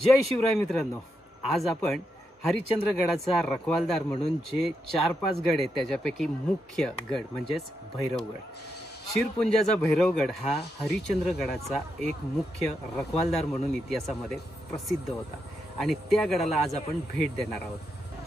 जय शिवराय मित्रांनो, आज आपण हरिश्चंद्रगडाचा रखवालदार म्हणून जे 4-5 गड आहेत त्याच्यापैकी मुख्य गड म्हणजेच भैरवगड. शिरपुंजाचा भैरवगड हा हरिश्चंद्रगडाचा एक मुख्य रखवालदार म्हणून इतिहासामध्ये प्रसिद्ध होता आणि त्या गडाला आज आपण भेट देणार आहोत.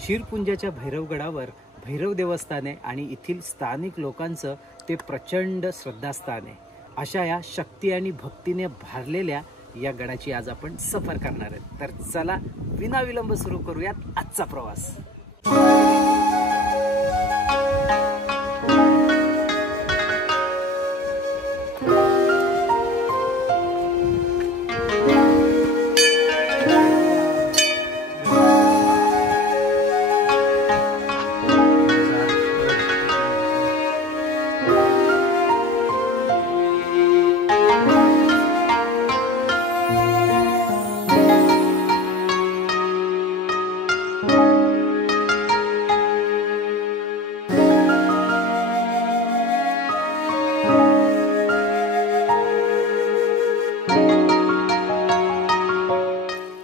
शिरपुंजाच्या भैरवगडावर भैरव देवस्थान आहे आणि येथील स्थानिक लोकांचं ते प्रचंड श्रद्धास्थान आहे. अशा या शक्ती आणि भक्तीने भरलेल्या या गडाची आज आपण सफर करणार आहेत. तर चला विनाविलंब सुरू करूयात आजचा प्रवास.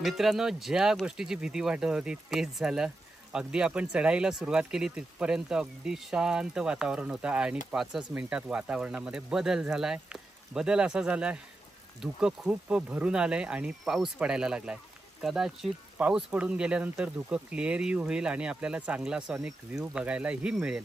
मित्रांनो, ज्या गोष्टीची भीती वाटत होती तेच झालं. अगदी आपण चढाईला सुरुवात केली तिथपर्यंत अगदी शांत वातावरण होतं आणि 5 मिनिटात वातावरणामध्ये बदल झालाय. बदल असा झालाय, धुकं खूप भरून आलंय आणि पाऊस पडायला लागलाय. कदाचित पाऊस पडून गेल्यानंतर धुकं क्लिअरही होईल आणि आपल्याला चांगला सॉनिक व्ह्यू बघायलाही मिळेल.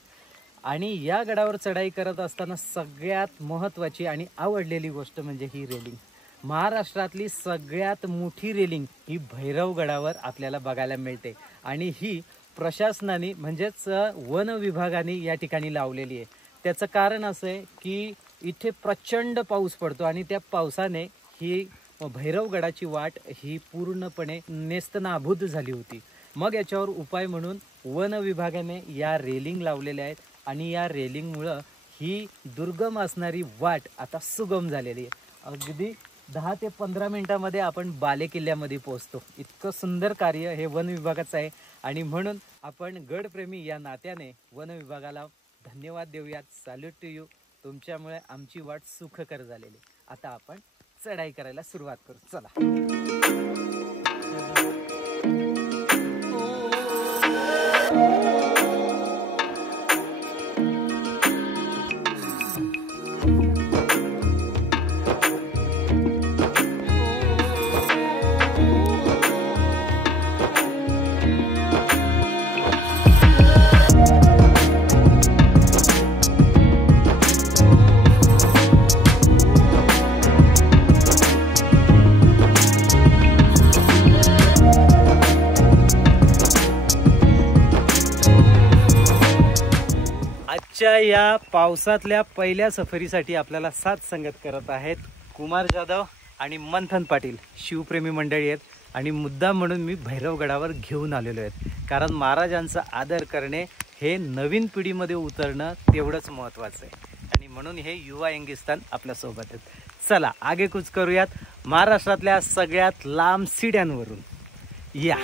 आणि या गडावर चढाई करत असताना सगळ्यात महत्त्वाची आणि आवडलेली गोष्ट म्हणजे ही रेलिंग. महाराष्ट्रातली सगळ्यात मोठी रेलिंग ही भैरवगडावर आपल्याला बघायला मिळते आणि ही प्रशासनाने म्हणजेच वन विभागाने या ठिकाणी लावलेली आहे. त्याचं कारण असं आहे की इथे प्रचंड पाऊस पडतो आणि त्या पावसाने ही भैरवगडाची वाट ही पूर्णपणे नेस्तनाबूत झाली होती. मग याच्यावर उपाय म्हणून वन विभागाने या रेलिंग लावलेल्या आहेत आणि या रेलिंगमुळं ही दुर्गम असणारी वाट आता सुगम झालेली आहे. अगदी 10 ते 15 मिनिटांमध्ये आपण बालेकिल्ल्यामध्ये पोहोचतो. इतकं सुंदर कार्य हे वन विभागाचं आहे आणि म्हणून आपण गडप्रेमी या नात्याने वन विभागाला धन्यवाद देऊयात. Salute to you. तुमच्यामुळे आमची वाट सुखकर झालेली. आता आपण चढाई करायला सुरुवात करू. चला. या पावसातल्या पहिल्या सफरीसाठी आपल्याला साथ संगत करत आहेत कुमार जाधव आणि मंथन पाटील. शिवप्रेमी मंडळी आहेत आणि मुद्दाम म्हणून मी भैरवगडावर घेऊन आलेलो आहेत, कारण महाराजांचा आदर करणे हे नवीन पिढीमध्ये उतरणं तेवढंच महत्त्वाचं आहे आणि म्हणून हे युवा यंगिस्तान आपल्यासोबत आहेत. चला आगेकूच करूयात महाराष्ट्रातल्या सगळ्यात लांब सीड्यांवरून. या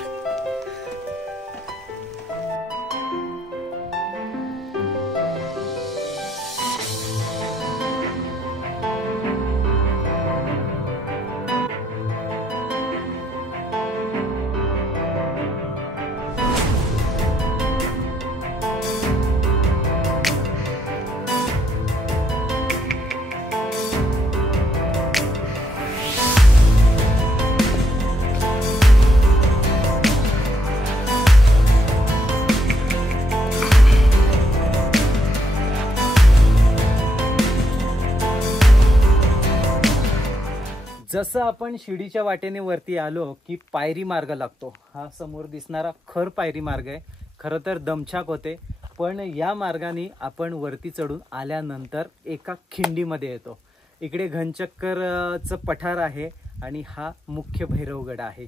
जसं आपण शिडीच्या वाटेने वरती आलो की पायरी मार्ग लागतो. हा समोर दिसणारा खर पायरी मार्ग आहे. खरं तर दमछाक होते, पण या मार्गाने आपण वरती चढून आल्यानंतर एका खिंडीमध्ये येतो. इकडे घनचक्करचं पठार आहे आणि हा मुख्य भैरवगड आहे.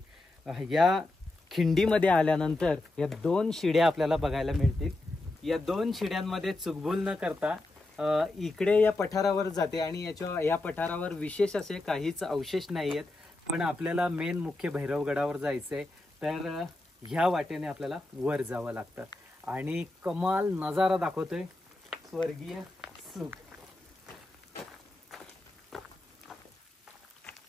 या खिंडीमध्ये आल्यानंतर या 2 शिड्या आपल्याला बघायला मिळतील. या 2 शिड्यांमध्ये चुकभूल न करता इकडे या पठारावर जाते आणि या पठारावर विशेष असे काहीच अवशेष नाही आहेत, पण आपल्याला मेन मुख्य भैरवगडावर जायचंय तर ह्या वाटेने आपल्याला वर जावं लागतं आणि कमाल नजारा दाखवतोय स्वर्गीय सुख.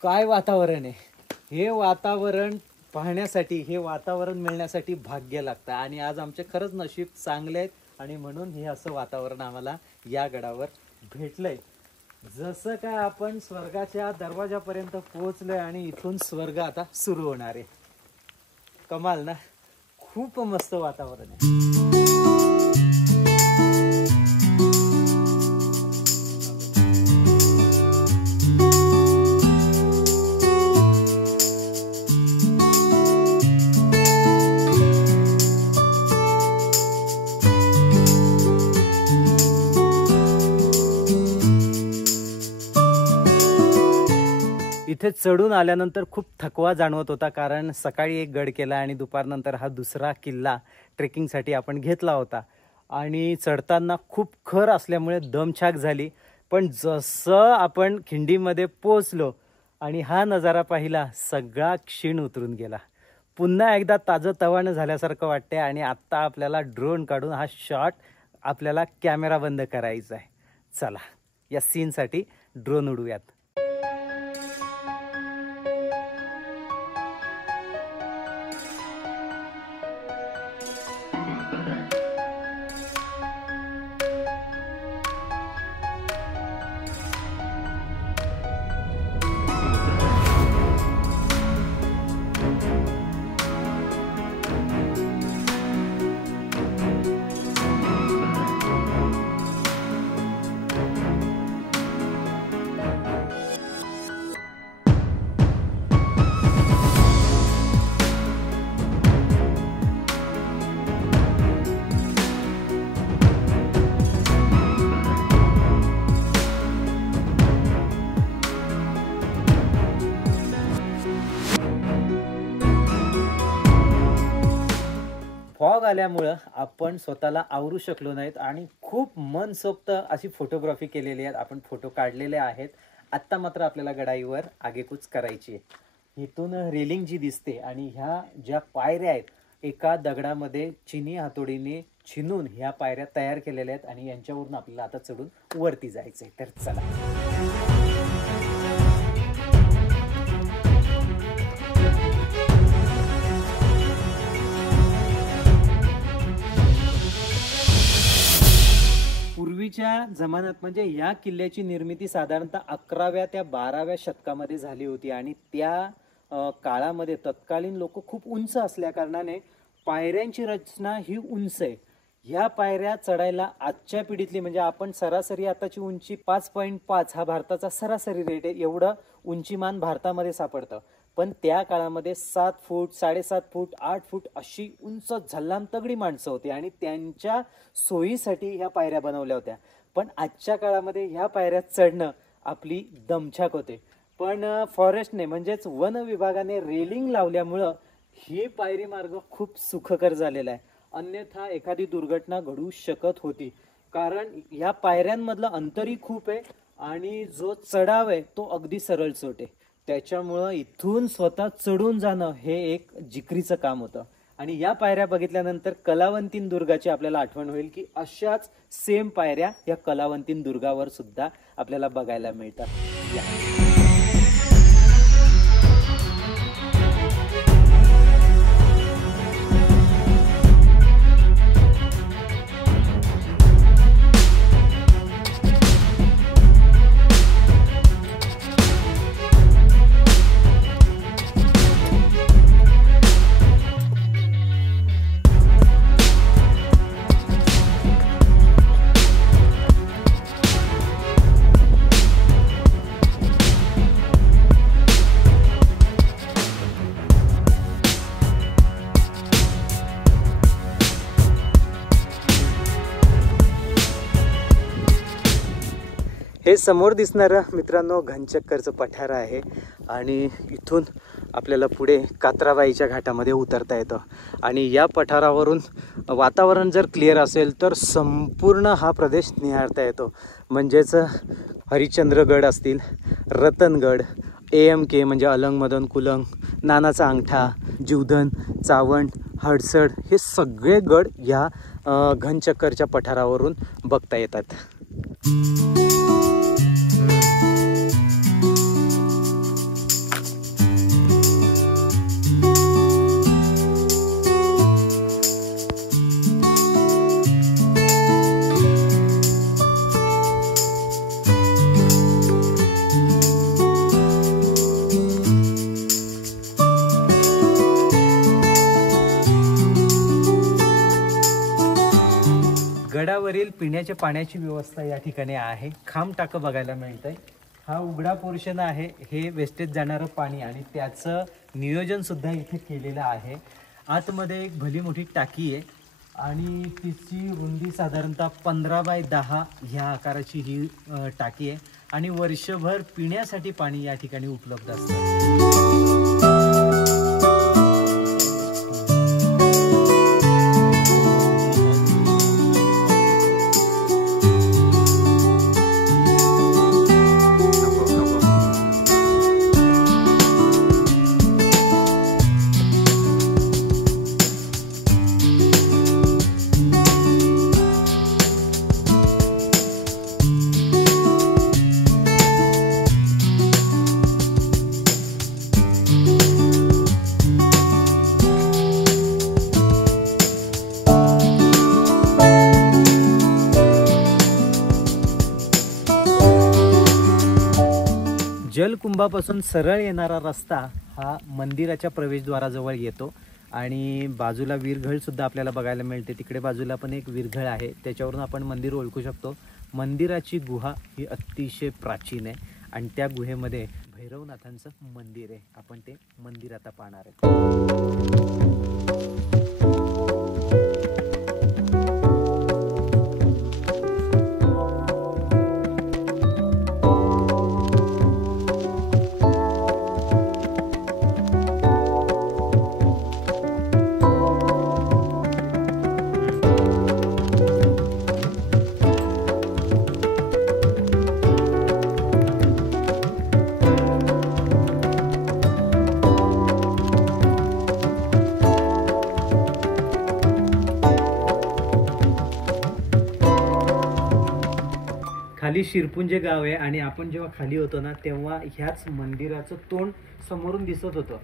काय वातावरण आहे हे वातावरण पाहण्यासाठी, हे वातावरण मिळण्यासाठी भाग्य लागतं आणि आज आमचे खरंच नशीब चांगले आहेत आणि म्हणून हे असं वातावरण आम्हाला या गडावर भेटलंय. जसं काय आपण स्वर्गाच्या दरवाजापर्यंत पोहोचलोय आणि इथून स्वर्ग आता सुरू होणार आहे. कमाल ना, खूप मस्त वातावरण आहे. इथे चढून आल्यानंतर खूप थकवा जाणवत होता, कारण सकाळी एक गड केला आणि दुपारनंतर हा दुसरा किल्ला ट्रेकिंगसाठी आपण घेतला होता आणि चढताना खूप खर असल्यामुळे दमछाक झाली. पण जसं आपण खिंडीमध्ये पोचलो आणि हा नजारा पाहिला, सगळा क्षीण उतरून गेला. पुन्हा एकदा ताजंतवानं झाल्यासारखं वाटते आणि आत्ता आपल्याला ड्रोन काढून हा शॉट आपल्याला कॅमेरा बंद करायचा आहे. चला या सीनसाठी ड्रोन उडूयात. फॉग आल्यामुळं आपण स्वतःला आवरू शकलो नाहीत आणि खूप मनसोक्त अशी फोटोग्राफी केलेली आहे. आपण फोटो काढलेले आहेत. आत्ता मात्र आपल्याला गडाईवर आगेकूच करायची आहे. इथून रेलिंग जी दिसते आणि ह्या ज्या पायऱ्या आहेत, एका दगडामध्ये चिनी हातोडीने छिनून ह्या पायऱ्या तयार केलेल्या आहेत आणि यांच्यावरून आपल्याला आता चढून वरती जायचंय. तर चला. पूर्वीच्या जमान्यात म्हणजे या किल्ल्याची निर्मिती साधारणतः 11व्या ते 12व्या शतकामध्ये झाली होती आणि त्या काळामध्ये तत्कालीन लोक खूप उंच असल्या कारणाने पायऱ्यांची रचना ही उंच आहे. ह्या पायऱ्या चढायला आजच्या पिढीतली म्हणजे आपण सरासरी आताची उंची 5.5 हा भारताचा सरासरी रेट आहे, एवढं उंचीमान भारतामध्ये सापडतं. पण त्या काळामध्ये 7 फूट 7.5 फूट 8 फूट अशी उंच झल्लाम तगडी माणसं होती आणि त्यांच्या सोयीसाठी ह्या पायऱ्या बनवल्या होत्या. पण आजच्या काळामध्ये ह्या पायऱ्या चढणं आपली दमछाक होते. पण फॉरेस्टने म्हणजेच वन विभागाने रेलिंग लावल्यामुळं ही पायरी मार्ग खूप सुखकर झालेला आहे. अन्यथा एखादी दुर्घटना घडू शकत होती, कारण ह्या पायऱ्यांमधलं अंतरही खूप आहे आणि जो चढाव आहे तो अगदी सरळ सोट आहे. त्याच्यामुळं इथून स्वतः चढून जाणं हे एक जिकरीचं काम होतं. आणि या पायऱ्या बघितल्यानंतर कलावंतीन दुर्गाची आपल्याला आठवण होईल की अशाच सेम पायऱ्या या कलावंतीन दुर्गावर सुद्धा आपल्याला बघायला मिळतात. हे समोर दिसणारं मित्रांनो घनचक्करचं पठार आहे आणि इथून आपल्याला पुढे कात्राबाईच्या घाटामध्ये उतरता येतं. आणि या पठारावरून वातावरण जर क्लिअर असेल तर संपूर्ण हा प्रदेश निहाळता येतो. म्हणजेच हरिश्चंद्रगड असतील, रतनगड, AMK म्हणजे अलंग मदन कुलंग, नानाचा अंगठा, जीवधन, चावंड, हडसड हे सगळे गड या घनचक्करच्या पठारावरून बघता येतात. पिण्याच्या पाण्याची व्यवस्था या ठिकाणी आहे. खांब टाकं बघायला मिळतंय. हा उघडा पोर्शन आहे, हे वेस्टेज जाणारं पाणी आणि त्याचं नियोजन सुद्धा इथे केलेलं आहे. आतमध्ये एक भली मोठी टाकी आहे आणि तिची रुंदी साधारणतः 15x10 ह्या आकाराची ही टाकी आहे आणि वर्षभर पिण्यासाठी पाणी या ठिकाणी उपलब्ध असतं. जलकुंभापासून सरळ येणारा रस्ता हा मंदिराच्या प्रवेशद्वाराजवळ येतो आणि बाजूला विरघळ सुद्धा आपल्याला बघायला मिळते. तिकडे बाजूला पण एक विरघळ आहे, त्याच्यावरून आपण मंदिर ओळखू शकतो. मंदिराची गुहा ही अतिशय प्राचीन आहे आणि त्या गुहेमध्ये भैरवनाथांचं मंदिर आहे. आपण ते मंदिर आता पाहणार आहे. खाली शिरपुंजे गाव आहे आणि आपण जेव्हा खाली होतो ना तेव्हा ह्याच मंदिराचं तोंड समोरून दिसत होतं,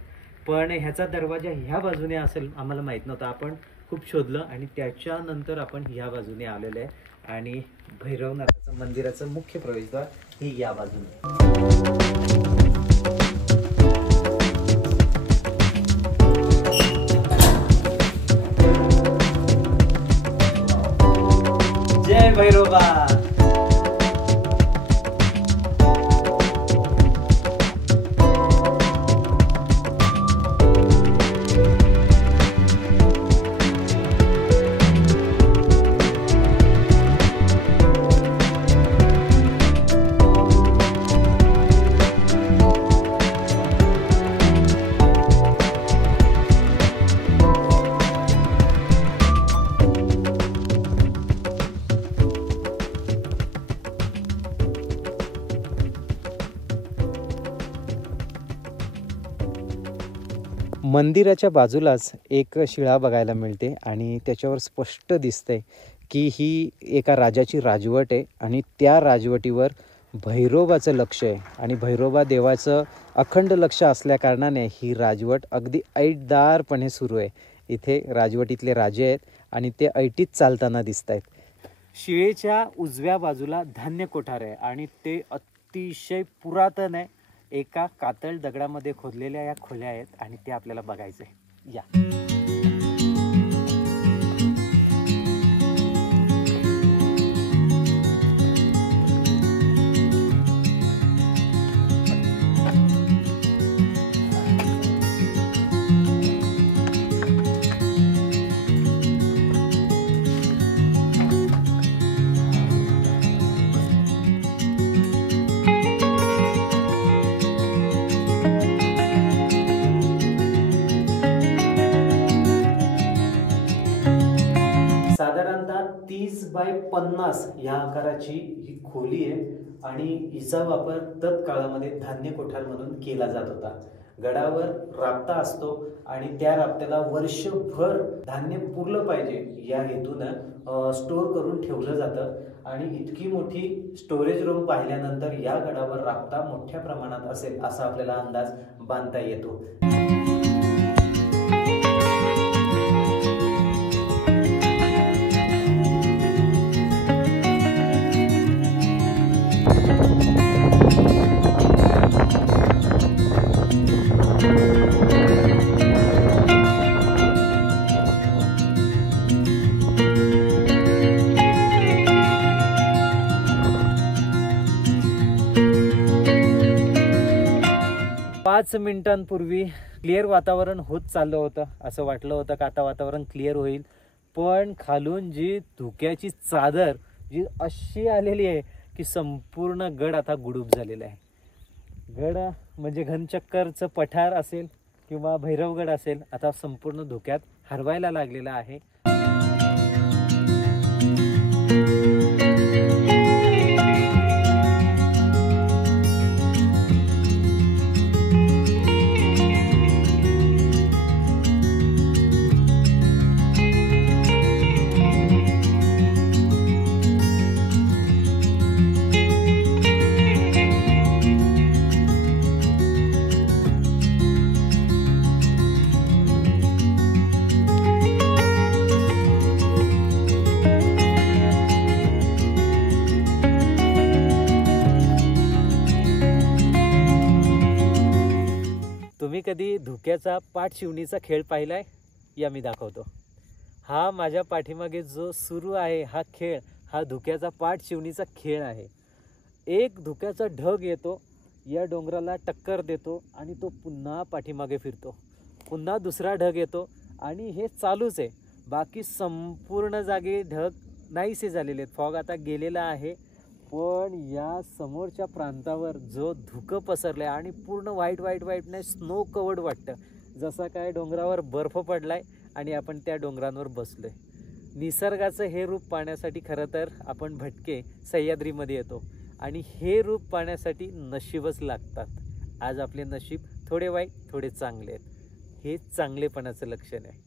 पण ह्याचा दरवाजा ह्या बाजूने असेल आम्हाला माहीत नव्हतं. आपण खूप शोधलं आणि त्याच्यानंतर आपण ह्या बाजूने आलेलं आहे आणि भैरवनाथाचं मंदिराचं मुख्य प्रवेशद्वार हे या बाजूने. जय भैरोबा. मंदिराच्या बाजूलाच एक शिळा बघायला मिळते आणि त्याच्यावर स्पष्ट दिसतंय की ही एका राजाची राजवट आहे आणि त्या राजवटीवर भैरोबाचं लक्ष आहे आणि भैरोबा देवाचं अखंड लक्ष असल्याकारणाने ही राजवट अगदी ऐटदारपणे सुरू आहे. इथे राजवटीतले राजे आहेत आणि ते ऐटीत चालताना दिसत आहेत. शिळेच्या उजव्या बाजूला धान्य कोठार आहे आणि ते अतिशय पुरातन आहे. एका कातळ दगडामध्ये खोदलेल्या या खोल्या आहेत आणि ते आपल्याला बघायचं आहे. या साधारणतः 30x50 या आकाराची ही खोली आहे आणि हिचा वापर तत्काळामध्ये धान्य कोठार म्हणून केला जात होता. गडावर राबता असतो आणि त्या राबत्याला वर्षभर धान्य पुरलं पाहिजे या हेतूनं स्टोअर करून ठेवलं जातं आणि इतकी मोठी स्टोरेज रूम पाहिल्यानंतर या गडावर राबता मोठ्या प्रमाणात असेल असा आपल्याला अंदाज बांधता येतो. 5 मिनिटांपूर्वी क्लिअर वातावरण होत चाललं होतं. असं वाटलं होतं का आता वातावरण क्लिअर होईल, पण खालून जी धुक्याची चादर जी अशी आलेली आहे की संपूर्ण गड आता गुडूप झालेला आहे. गड म्हणजे घनचक्करचं पठार असेल किंवा भैरवगड असेल, आता संपूर्ण धुक्यात हरवायला लागलेला आहे. तुम्ही कधी धुक्याचा पाठ शिवणीचा खेळ पाहिलाय? या मी दाखवतो. हा माझ्या पाठीमागे जो सुरू आहे हा खेळ, हा धुक्याचा पाठ शिवणीचा खेळ आहे. एक धुक्याचा ढग येतो, या डोंगराला टक्कर देतो आणि तो पुन्हा पाठीमागे फिरतो. पुन्हा दुसरा ढग येतो आणि हे चालूच आहे. बाकी संपूर्ण जागे ढग नाहीसे झालेले आहेत. फॉग आता गेलेला आहे, पण या समोरच्या प्रांतावर जो धुकं पसरलं आहे आणि पूर्ण व्हाईटने स्नो कवर्ड वाटतं, जसा काय डोंगरावर बर्फ पडलाय आणि आपण त्या डोंगरांवर बसलोय. निसर्गाचं हे रूप पाहण्यासाठी खरं तर आपण भटके सह्याद्रीमध्ये येतो आणि हे रूप पाहण्यासाठी नशीबच लागतात. आज आपले नशीब थोडे वाईट थोडे चांगले आहेत. हे चांगलेपणाचं लक्षण आहे.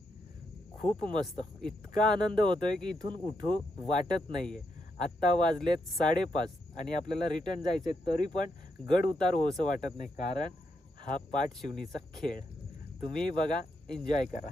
खूप मस्त, इतका आनंद होतोय की इथून उठू वाटत नाहीये. आत्ता वाजलेत 5:30 आणि आपल्याला रिटर्न जायचे, तरी पण गड उतार होसं वाटत नाही, कारण हा पाठ शिवणीचा खेळ. तुम्ही बघा, एन्जॉय करा.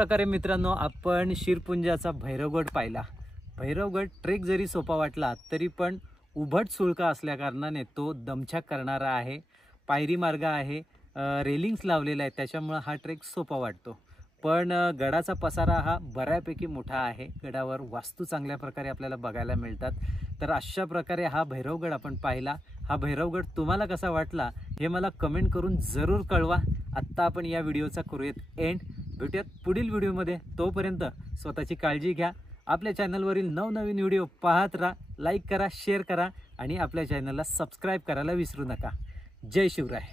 प्रकारे मित्रांनो आपण शिरपुंजाचा भैरवगड पाहिला. भैरवगड ट्रेक जरी सोपा वाटला तरी पण उभट सुळका असल्याकारणाने तो दमछाक करणारा आहे. पायरी मार्ग आहे, रेलिंग्स लावलेला आहे, त्याच्यामुळे हा ट्रेक सोपा वाटतो. पण गडाचा पसारा हा बऱ्यापैकी मोठा आहे. गडावर वास्तू चांगल्या प्रकारे आपल्याला बघायला मिळतात. तर अशा प्रकारे हा भैरवगड आपण पाहिला. हा भैरवगड तुम्हाला कसा वाटला हे मला कमेंट करून जरूर कळवा. आत्ता आपण या व्हिडिओचा करूयात एंड. भेटूयात पुढील व्हिडिओमध्ये. तोपर्यंत स्वतःची काळजी घ्या. आपल्या चॅनलवरील नवनवीन व्हिडिओ पाहत राहा. लाईक करा, शेअर करा आणि आपल्या चॅनलला सबस्क्राईब करायला विसरू नका. जय शिवराय.